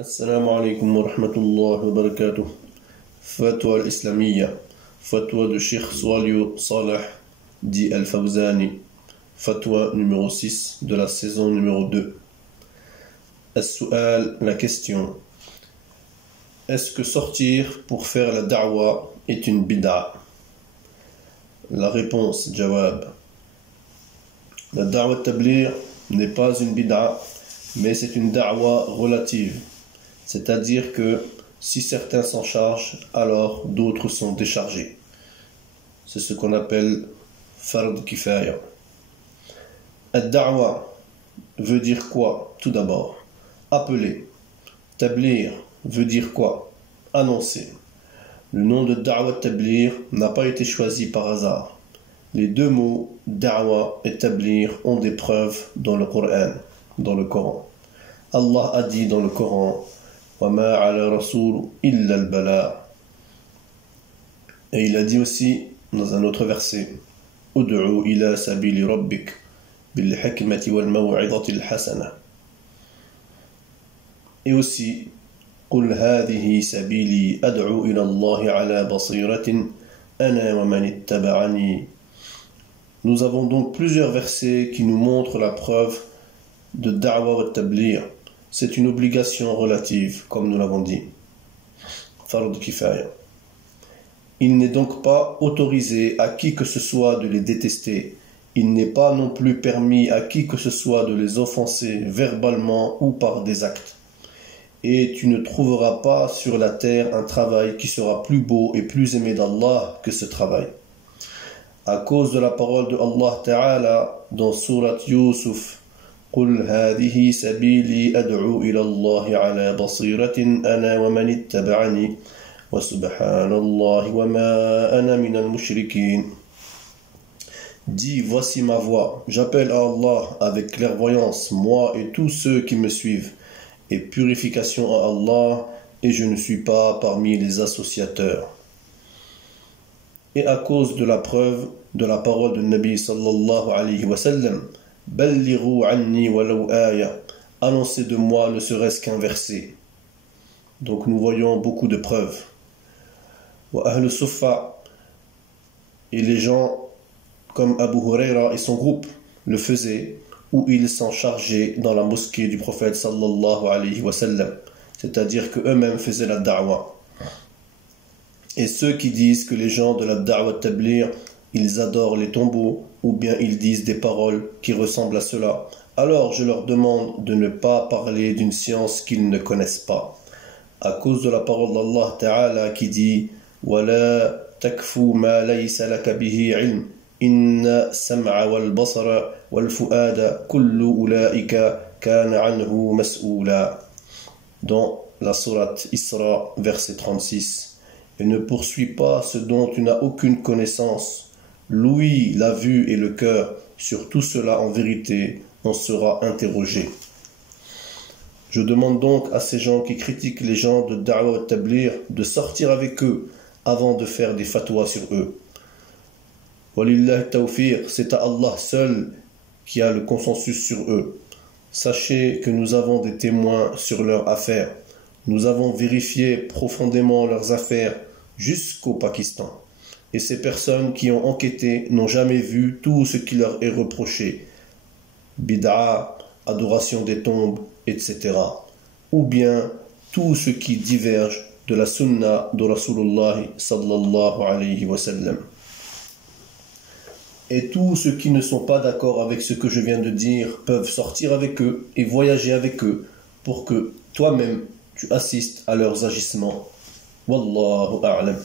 السلام عليكم ورحمة الله وبركاته. Fatwa al-Islamiyya, fatwa de Cheikh Swalio Saleh dit Al-Fawzani, fatwa numéro 6 de la saison numéro 2. As-Su'al, la question. Est-ce que sortir pour faire la da'wa est une bid'a? La réponse, jawab. La da'wa tablir n'est pas une bid'a, mais c'est une da'wa relative. C'est-à-dire que si certains s'en chargent, alors d'autres sont déchargés. C'est ce qu'on appelle fard kifaya. Ad-da'wa veut dire quoi? Tout d'abord, appeler. Tablir veut dire quoi? Annoncer. Le nom de da'wa tablir n'a pas été choisi par hasard. Les deux mots da'wa et tablir ont des preuves dans le Coran. Allah a dit dans le Coran: وَمَا عَلَى رَسُولُ إِلَّا الْبَلَاغُ. Et il a dit aussi dans un autre verset: أُدْعُوا إِلَى سَبِيلِ رَبِّكَ بِالْحِكْمَةِ وَالْمَوْعِظَةِ الْحَسَنَةِ. Et aussi: قُلْ هَذِهِ سَبِيلِي أَدْعُو إِلَى اللَّهِ عَلَى بَصِيرَةٍ أَنَا وَمَنِ اتَّبَعَنِي. Nous avons donc plusieurs versets qui nous montrent la preuve de da'wa wa tablir. C'est une obligation relative, comme nous l'avons dit. Fard kifaya. Il n'est donc pas autorisé à qui que ce soit de les détester. Il n'est pas non plus permis à qui que ce soit de les offenser verbalement ou par des actes. Et tu ne trouveras pas sur la terre un travail qui sera plus beau et plus aimé d'Allah que ce travail. À cause de la parole de Allah Ta'ala dans Surat Yusuf: قُلْ هَذِهِ سَبِيلِي أَدْعُو إِلَى اللَّهِ عَلَى بَصِيرَةٍ أَنَا وَمَنِ اتَّبَعَنِي وَسُبْحَانَ اللَّهِ وَمَا أَنَا مِنَ الْمُشْرِكِينَ. Dis, voici ma voix, j'appelle à Allah avec clairvoyance, moi et tous ceux qui me suivent, et purification à Allah, et je ne suis pas parmi les associateurs. Et à cause de la preuve de la parole de Nabi sallallahu alayhi wa sallam: Ballighu anni walau aya, annoncez de moi ne serait-ce qu'un verset. Donc nous voyons beaucoup de preuves. Wa ahlu suffa, et les gens comme Abu Huraira et son groupe le faisaient, où ils s'en chargeaient dans la mosquée du prophète sallallahu alayhi wa sallam, c'est-à-dire que eux-mêmes faisaient la da'wa. Et ceux qui disent que les gens de la da'wa tablir, ils adorent les tombeaux, ou bien ils disent des paroles qui ressemblent à cela, alors je leur demande de ne pas parler d'une science qu'ils ne connaissent pas. À cause de la parole d'Allah Ta'ala qui dit: وَلَا تَكْفُوا مَا لَيْسَ لَكَ بِهِ عِلْمٍ إِنَّ السَّمْعَ وَالْبَصَرَ وَالْفُؤَادَ كُلُّ أُولَئِكَ كَانَ عَنْهُ مَسْئُولًا. Dans la sourate Isra, verset 36. Et ne poursuis pas ce dont tu n'as aucune connaissance. L'ouïe, la vue et le cœur, sur tout cela en vérité, on sera interrogé. Je demande donc à ces gens qui critiquent les gens de da'wa tablir de sortir avec eux avant de faire des fatwas sur eux. Walillah tawfiq, c'est à Allah seul qui a le consensus sur eux. Sachez que nous avons des témoins sur leurs affaires. Nous avons vérifié profondément leurs affaires jusqu'au Pakistan. Et ces personnes qui ont enquêté n'ont jamais vu tout ce qui leur est reproché. Bid'a, adoration des tombes, etc. Ou bien tout ce qui diverge de la sunna de Rasulullah sallallahu alayhi wa sallam. Et tous ceux qui ne sont pas d'accord avec ce que je viens de dire peuvent sortir avec eux et voyager avec eux pour que toi-même tu assistes à leurs agissements. Wallahu a'lam.